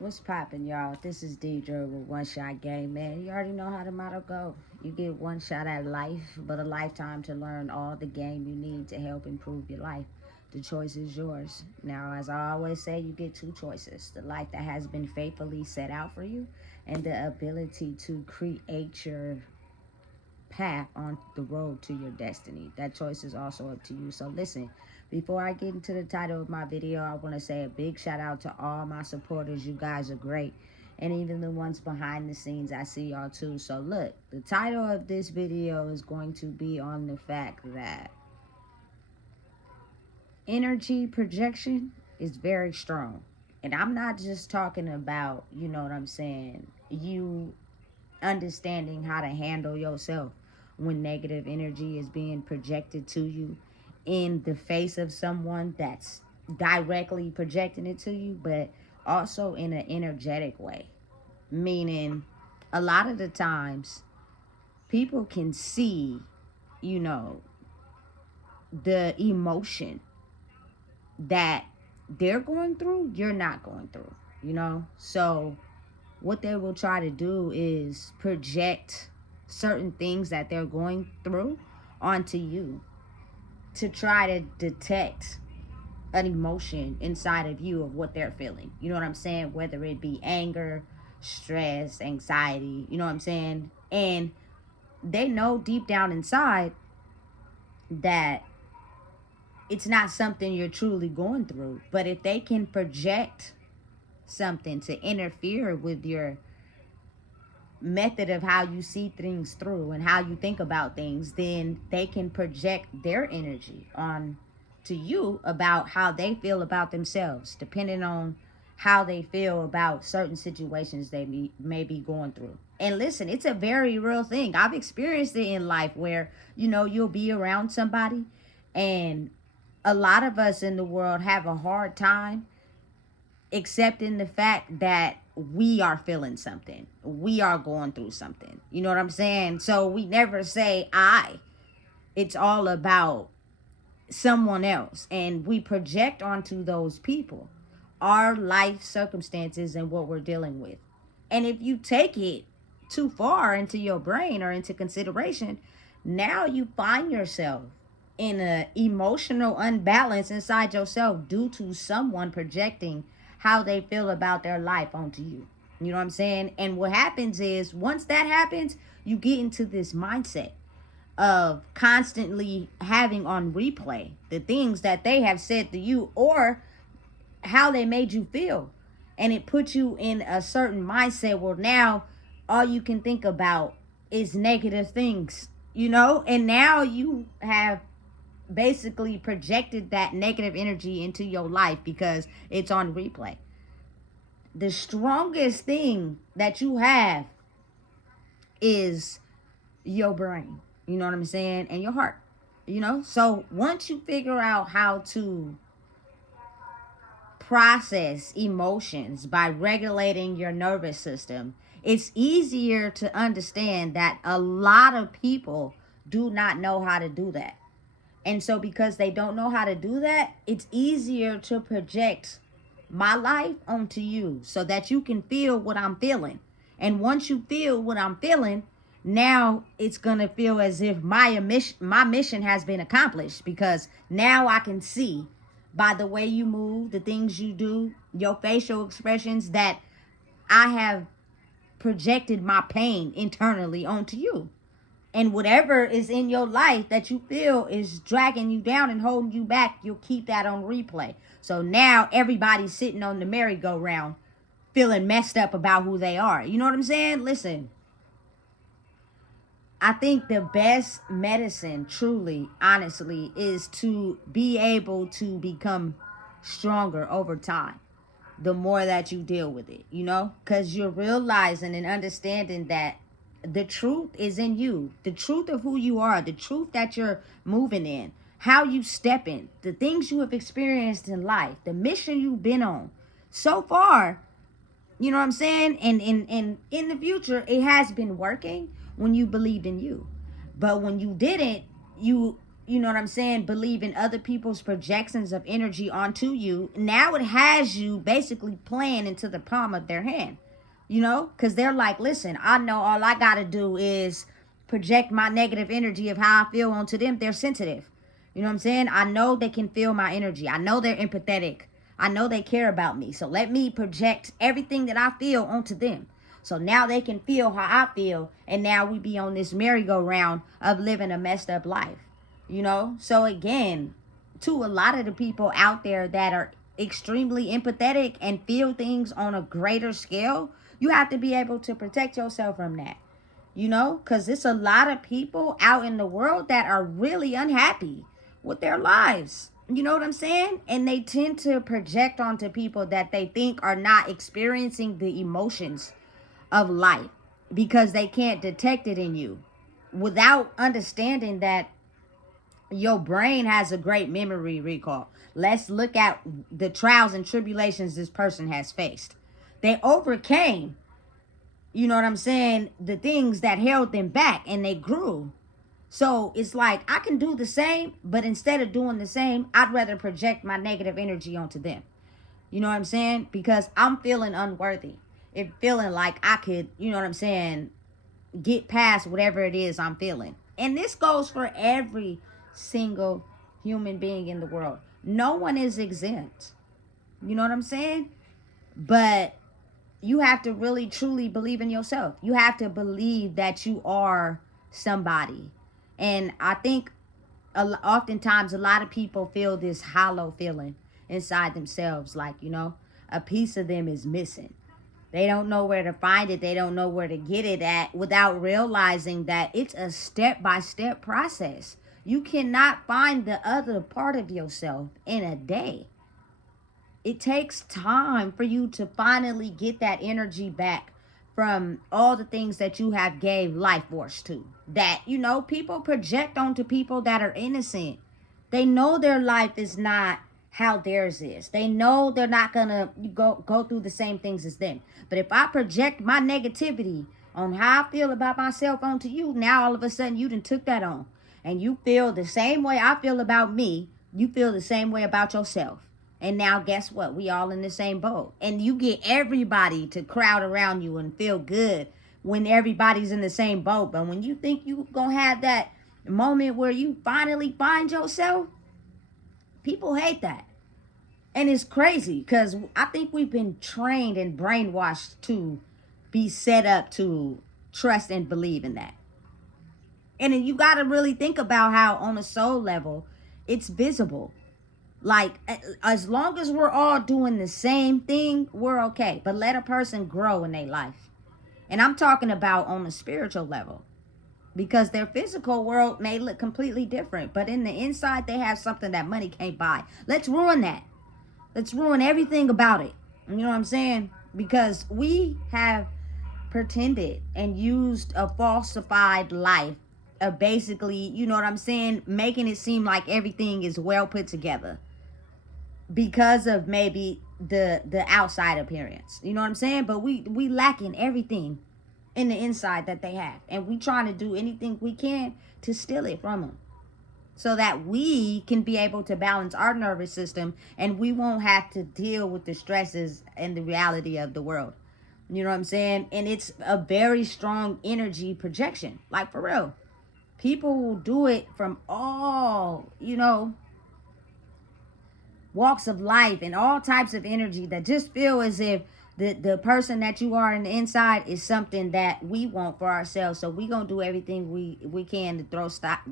What's poppin', y'all? This is Deidre with One Shot Game, man. You already know how the motto go. You get one shot at life, but a lifetime to learn all the game you need to help improve your life. The choice is yours. Now, as I always say, you get two choices. The life that has been faithfully set out for you and the ability to create your path on the road to your destiny. That choice is also up to you. So listen, before I get into the title of my video, I want to say a big shout out to all my supporters. You guys are great. And even the ones behind the scenes, I see y'all too. So look, the title of this video is going to be on the fact that energy projection is very strong. And I'm not just talking about, you know what I'm saying, you understanding how to handle yourself when negative energy is being projected to you in the face of someone that's directly projecting it to you, but also in an energetic way. Meaning, a lot of the times, people can see, you know, the emotion that they're going through, you're not going through, you know? So, what they will try to do is project certain things that they're going through onto you to try to detect an emotion inside of you of what they're feeling. You know what I'm saying? Whether it be anger, stress, anxiety, you know what I'm saying? And they know deep down inside that it's not something you're truly going through. But if they can project something to interfere with your method of how you see things through and how you think about things, then they can project their energy on to you about how they feel about themselves, depending on how they feel about certain situations they may be going through. And listen, it's a very real thing. I've experienced it in life where, you know, you'll be around somebody, and a lot of us in the world have a hard time accepting the fact that we are feeling something. We are going through something. You know what I'm saying? So we never say I. It's all about someone else. And we project onto those people our life circumstances and what we're dealing with. And if you take it too far into your brain or into consideration, now you find yourself in an emotional unbalance inside yourself due to someone projecting how they feel about their life onto you. You know what I'm saying? And what happens is once that happens, you get into this mindset of constantly having on replay the things that they have said to you or how they made you feel. And it puts you in a certain mindset where now all you can think about is negative things, you know? And now you have basically projected that negative energy into your life because it's on replay. The strongest thing that you have is your brain, you know what I'm saying, and your heart, you know. So once you figure out how to process emotions by regulating your nervous system, it's easier to understand that a lot of people do not know how to do that. And so because they don't know how to do that, it's easier to project my life onto you so that you can feel what I'm feeling. And once you feel what I'm feeling, now it's going to feel as if my mission has been accomplished, because now I can see by the way you move, the things you do, your facial expressions, that I have projected my pain internally onto you. And whatever is in your life that you feel is dragging you down and holding you back, you'll keep that on replay. So now everybody's sitting on the merry-go-round feeling messed up about who they are. You know what I'm saying? Listen, I think the best medicine, truly, honestly, is to be able to become stronger over time. The more that you deal with it, you know, because you're realizing and understanding that the truth is in you, the truth of who you are, the truth that you're moving in, how you step in, the things you have experienced in life, the mission you've been on so far. You know what I'm saying? And in the future, it has been working when you believed in you. But when you didn't, you you know what I'm saying, believe in other people's projections of energy onto you, now it has you basically playing into the palm of their hand, you know, because they're like, listen, I know all I got to do is project my negative energy of how I feel onto them. They're sensitive. You know what I'm saying? I know they can feel my energy. I know they're empathetic. I know they care about me. So let me project everything that I feel onto them. So now they can feel how I feel. And now we be on this merry-go-round of living a messed up life. You know? So again, to a lot of the people out there that are extremely empathetic and feel things on a greater scale, you have to be able to protect yourself from that. You know? Because it's a lot of people out in the world that are really unhappy with their lives. You know what I'm saying? And they tend to project onto people that they think are not experiencing the emotions of life because they can't detect it in you, without understanding that your brain has a great memory recall. Let's look at the trials and tribulations this person has faced. They overcame, you know what I'm saying, the things that held them back, and they grew. So it's like I can do the same, but instead of doing the same, I'd rather project my negative energy onto them. You know what I'm saying? Because I'm feeling unworthy. It feeling like I could, you know what I'm saying, get past whatever it is I'm feeling. And this goes for every single human being in the world. No one is exempt. You know what I'm saying? But you have to really truly believe in yourself. You have to believe that you are somebody. And I think oftentimes a lot of people feel this hollow feeling inside themselves, like, you know, a piece of them is missing. They don't know where to find it. They don't know where to get it at, without realizing that it's a step-by-step process. You cannot find the other part of yourself in a day. It takes time for you to finally get that energy back from all the things that you have gave life force to. That, you know, people project onto people that are innocent. They know their life is not how theirs is. They know they're not gonna go through the same things as them. But if I project my negativity on how I feel about myself onto you, now all of a sudden you done took that on. And you feel the same way I feel about me. You feel the same way about yourself. And now guess what? We all in the same boat. And you get everybody to crowd around you and feel good when everybody's in the same boat. But when you think you gonna have that moment where you finally find yourself, people hate that. And it's crazy because I think we've been trained and brainwashed to be set up to trust and believe in that. And then you got to really think about how on a soul level, it's visible. Like, as long as we're all doing the same thing, we're okay. But let a person grow in their life. And I'm talking about on a spiritual level. Because their physical world may look completely different. But in the inside, they have something that money can't buy. Let's ruin that. Let's ruin everything about it. You know what I'm saying? Because we have pretended and used a falsified life of basically, you know what I'm saying, making it seem like everything is well put together because of maybe the outside appearance. You know what I'm saying? But we lacking everything in the inside that they have, and we trying to do anything we can to steal it from them, so that we can be able to balance our nervous system and we won't have to deal with the stresses and the reality of the world. You know what I'm saying? And it's a very strong energy projection. Like, for real. People will do it from all, you know, walks of life and all types of energy that just feel as if the person that you are in the inside is something that we want for ourselves. So we gonna do everything we can to throw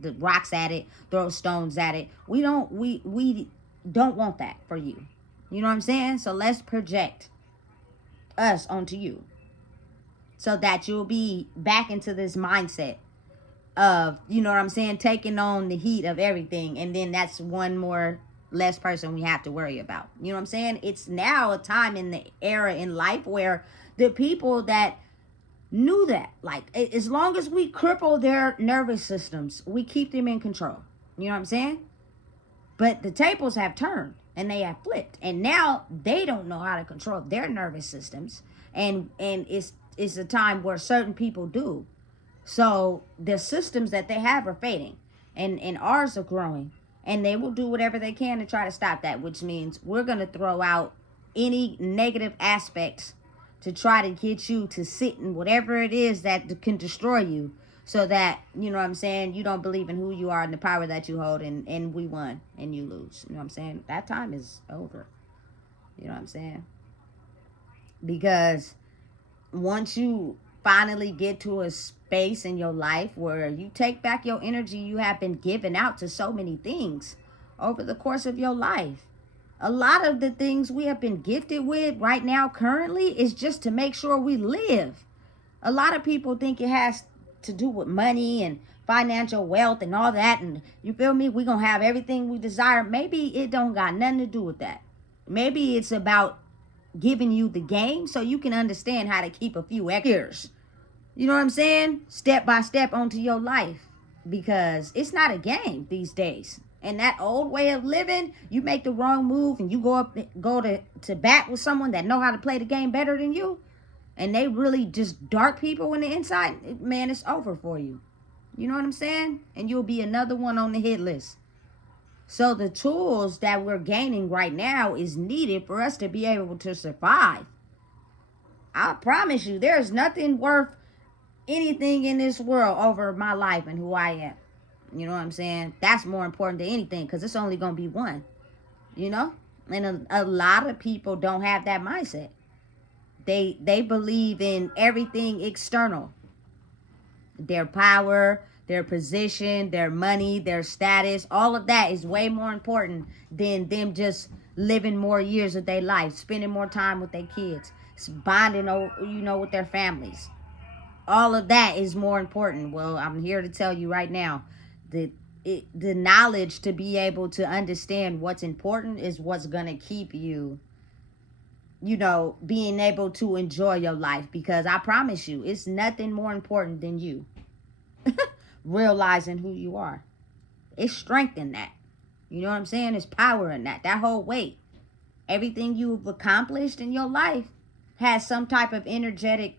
the rocks at it, throw stones at it. We don't want that for you. You know what I'm saying? So let's project us onto you, so that you'll be back into this mindset of, you know what I'm saying, taking on the heat of everything. And then that's one more less person we have to worry about. You know what I'm saying? It's now a time in the era in life where the people that knew that, like, as long as we cripple their nervous systems, we keep them in control. You know what I'm saying? But the tables have turned and they have flipped, and now they don't know how to control their nervous systems, and it's a time where certain people do. So the systems that they have are fading. and ours are growing. And they will do whatever they can to try to stop that, which means we're going to throw out any negative aspects to try to get you to sit in whatever it is that can destroy you, so that, you know what I'm saying, you don't believe in who you are and the power that you hold, and we won and you lose. You know what I'm saying? That time is over. You know what I'm saying? Because once you finally get to a space in your life where you take back your energy you have been given out to so many things over the course of your life. A lot of the things we have been gifted with right now currently is just to make sure we live. A lot of people think it has to do with money and financial wealth and all that, and you feel me, we gonna have everything we desire. Maybe it don't got nothing to do with that. Maybe it's about giving you the game so you can understand how to keep a few years, you know what I'm saying, step by step onto your life. Because it's not a game these days. And that old way of living, you make the wrong move and you go to bat with someone that know how to play the game better than you, and they really just dark people in the inside, man, it's over for you. You know what I'm saying? And you'll be another one on the hit list. So the tools that we're gaining right now is needed for us to be able to survive. I promise you, there's nothing worth anything in this world over my life and who I am. You know what I'm saying? That's more important than anything, because it's only going to be one. You know? And a lot of people don't have that mindset. They believe in everything external. Their power, their position, their money, their status, all of that is way more important than them just living more years of their life, spending more time with their kids, bonding, you know, with their families. All of that is more important. Well, I'm here to tell you right now that the knowledge to be able to understand what's important is what's going to keep you, you know, being able to enjoy your life. Because I promise you, it's nothing more important than you realizing who you are. It's strength in that. You know what I'm saying? It's power in that. That whole weight. Everything you've accomplished in your life has some type of energetic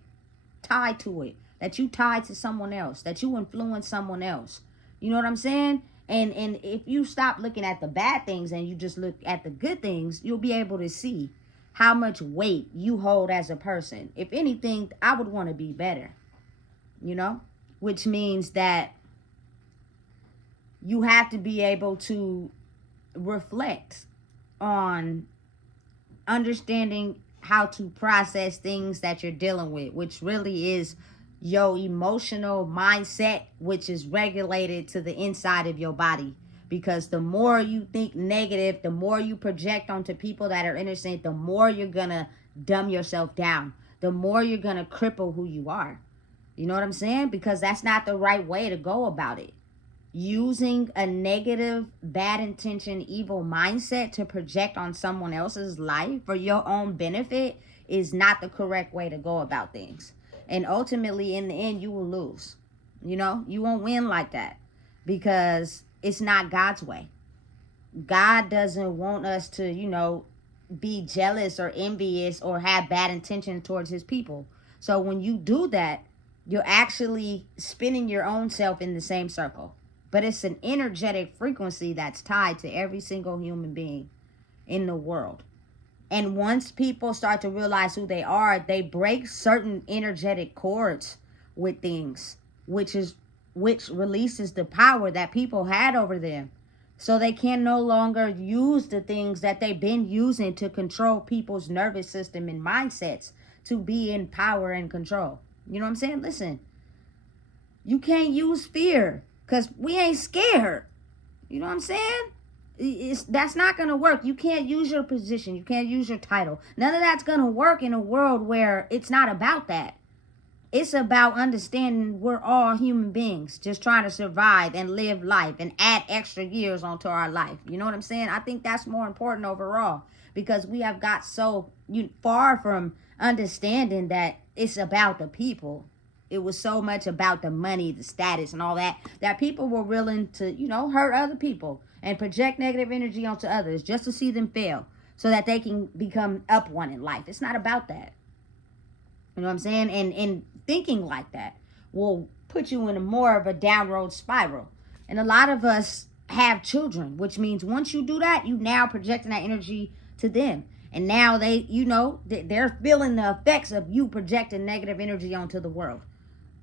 tie to it. That you tied to someone else. That you influence someone else. You know what I'm saying? And if you stop looking at the bad things and you just look at the good things, you'll be able to see how much weight you hold as a person. If anything, I would want to be better. You know? Which means that you have to be able to reflect on understanding how to process things that you're dealing with, which really is your emotional mindset, which is regulated to the inside of your body. Because the more you think negative, the more you project onto people that are innocent, the more you're gonna dumb yourself down, the more you're gonna cripple who you are. You know what I'm saying? Because that's not the right way to go about it. Using a negative, bad intention, evil mindset to project on someone else's life for your own benefit is not the correct way to go about things. And ultimately, in the end, you will lose. You know, you won't win like that, because it's not God's way. God doesn't want us to, you know, be jealous or envious or have bad intention towards his people. So when you do that, you're actually spinning your own self in the same circle. But it's an energetic frequency that's tied to every single human being in the world. And once people start to realize who they are, they break certain energetic cords with things, which releases the power that people had over them. So they can no longer use the things that they've been using to control people's nervous system and mindsets to be in power and control. You know what I'm saying? Listen, you can't use fear, because we ain't scared. You know what I'm saying? That's not going to work. You can't use your position. You can't use your title. None of that's going to work in a world where it's not about that. It's about understanding we're all human beings just trying to survive and live life and add extra years onto our life. You know what I'm saying? I think that's more important overall, because we have got so far from understanding that it's about the people. It was so much about the money, the status, and all that, that people were willing to, you know, hurt other people and project negative energy onto others just to see them fail so that they can become up one in life. It's not about that. You know what I'm saying? And thinking like that will put you in more of a downward spiral. And a lot of us have children, which means once you do that, you now projecting that energy to them. And now they, they're feeling the effects of you projecting negative energy onto the world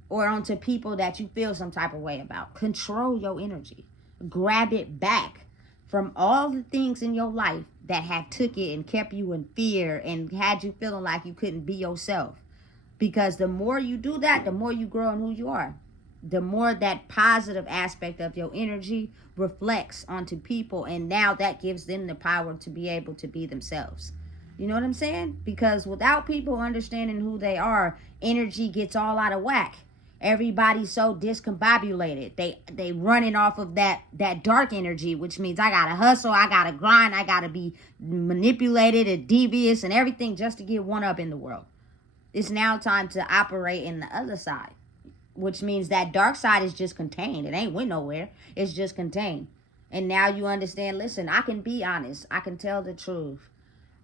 or onto people that you feel some type of way about. Control your energy. Grab it back from all the things in your life that have took it and kept you in fear and had you feeling like you couldn't be yourself. Because the more you do that, the more you grow in who you are. The more that positive aspect of your energy reflects onto people, and now that gives them the power to be able to be themselves. You know what I'm saying? Because without people understanding who they are, energy gets all out of whack. Everybody's so discombobulated. They running off of that dark energy, which means I gotta hustle, I gotta grind, I gotta be manipulated and devious and everything just to get one up in the world. It's now time to operate in the other side, which means that dark side is just contained. It ain't went nowhere. It's just contained. And now you understand, listen, I can be honest. I can tell the truth.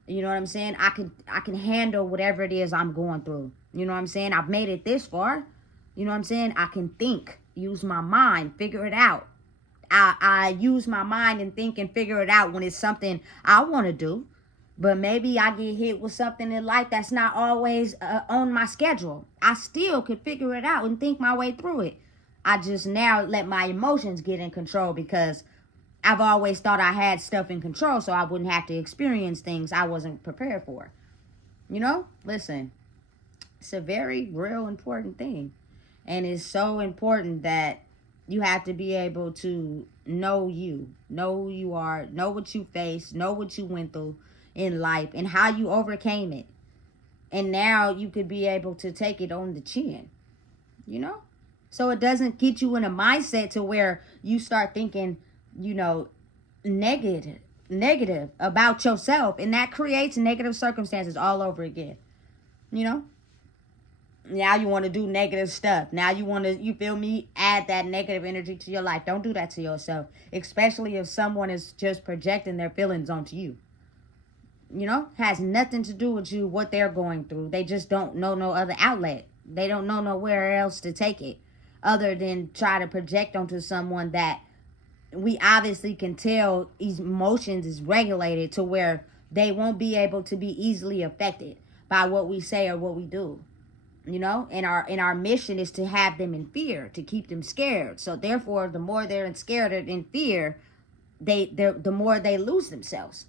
You know what I'm saying? I can handle whatever it is I'm going through. You know what I'm saying? I've made it this far. You know what I'm saying? I can think, use my mind, figure it out. I use my mind and think and figure it out when it's something I want to do. But maybe I get hit with something in life that's not always on my schedule. I still could figure it out and think my way through it. I just now let my emotions get in control because I've always thought I had stuff in control so I wouldn't have to experience things I wasn't prepared for. You know, listen, it's a very real important thing. And it's so important that you have to be able to know who you are, know what you faced, know what you went through in life and how you overcame it. And now you could be able to take it on the chin, you know? So it doesn't get you in a mindset to where you start thinking, negative about yourself. And that creates negative circumstances all over again, you know? Now you want to do negative stuff. Now you want to, you feel me, add that negative energy to your life. Don't do that to yourself, especially if someone is just projecting their feelings onto you. Has nothing to do with you, what they're going through. They just don't know no other outlet. They don't know nowhere else to take it other than try to project onto someone that we obviously can tell emotions is regulated to where they won't be able to be easily affected by what we say or what we do. And our mission is to have them in fear, to keep them scared. So therefore, the more they're scared and in fear, the more they lose themselves.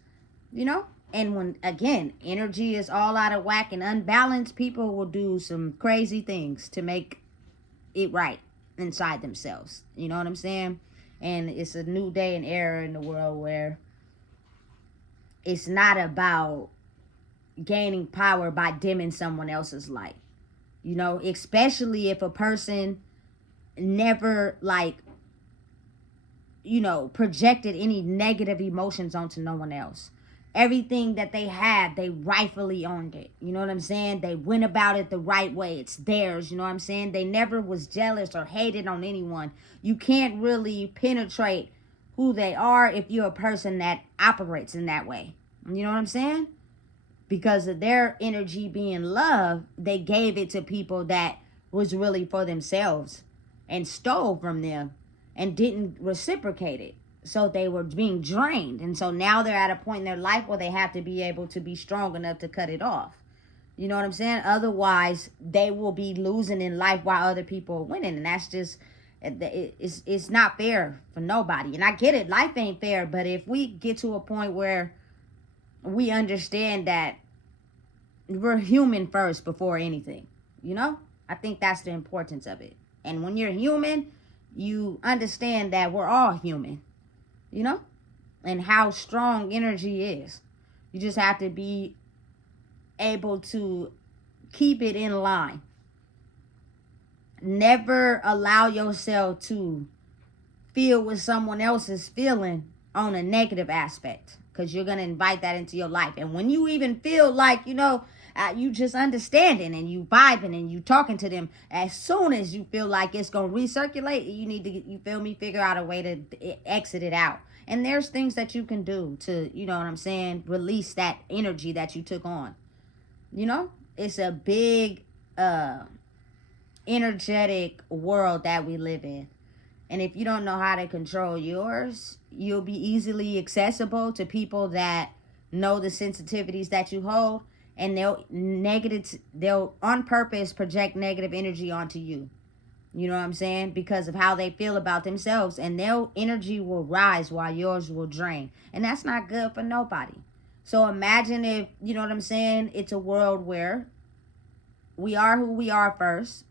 And when, again, energy is all out of whack and unbalanced, people will do some crazy things to make it right inside themselves. You know what I'm saying? And it's a new day and era in the world where it's not about gaining power by dimming someone else's light. Especially if a person never, projected any negative emotions onto no one else. Everything that they had, they rightfully owned it. You know what I'm saying? They went about it the right way. It's theirs. You know what I'm saying? They never was jealous or hated on anyone. You can't really penetrate who they are if you're a person that operates in that way. You know what I'm saying? Because of their energy being love, they gave it to people that was really for themselves and stole from them and didn't reciprocate it. So they were being drained. And so now they're at a point in their life where they have to be able to be strong enough to cut it off. You know what I'm saying? Otherwise, they will be losing in life while other people are winning. And that's just, it's not fair for nobody. And I get it. Life ain't fair. But if we get to a point where we understand that we're human first before anything, I think that's the importance of it. And when you're human, you understand that we're all human. And how strong energy is. You just have to be able to keep it in line. Never allow yourself to feel what someone else is feeling on a negative aspect, because you're going to invite that into your life. And when you even feel like, you just understanding and you vibing and you talking to them, as soon as you feel like it's going to recirculate, you need to, figure out a way to exit it out. And there's things that you can do to, release that energy that you took on. It's a big energetic world that we live in. And if you don't know how to control yours, you'll be easily accessible to people that know the sensitivities that you hold, and they'll on purpose project negative energy onto you. You know what I'm saying? Because of how they feel about themselves, and their energy will rise while yours will drain. And that's not good for nobody. So imagine if, you know what I'm saying, it's a world where we are who we are first,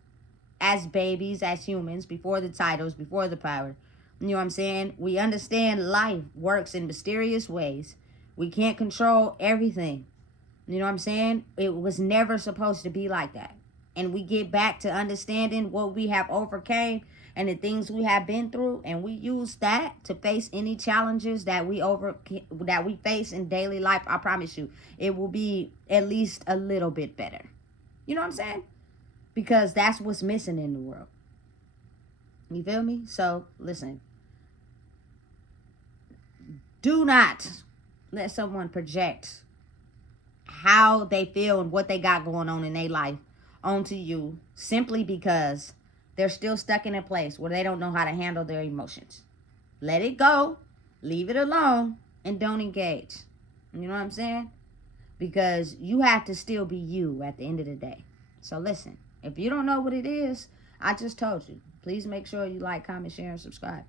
as babies, as humans, before the titles, before the power. You know what I'm saying? We understand life works in mysterious ways. We can't control everything. You know what I'm saying? It was never supposed to be like that. And we get back to understanding what we have overcame and the things we have been through, and we use that to face any challenges that we face in daily life. I promise you, it will be at least a little bit better. You know what I'm saying? Because that's what's missing in the world. You feel me? So listen, do not let someone project how they feel and what they got going on in their life onto you, simply because they're still stuck in a place where they don't know how to handle their emotions. Let it go, leave it alone, and don't engage. You know what I'm saying? Because you have to still be you at the end of the day. So listen, if you don't know what it is, I just told you. Please make sure you like, comment, share, and subscribe.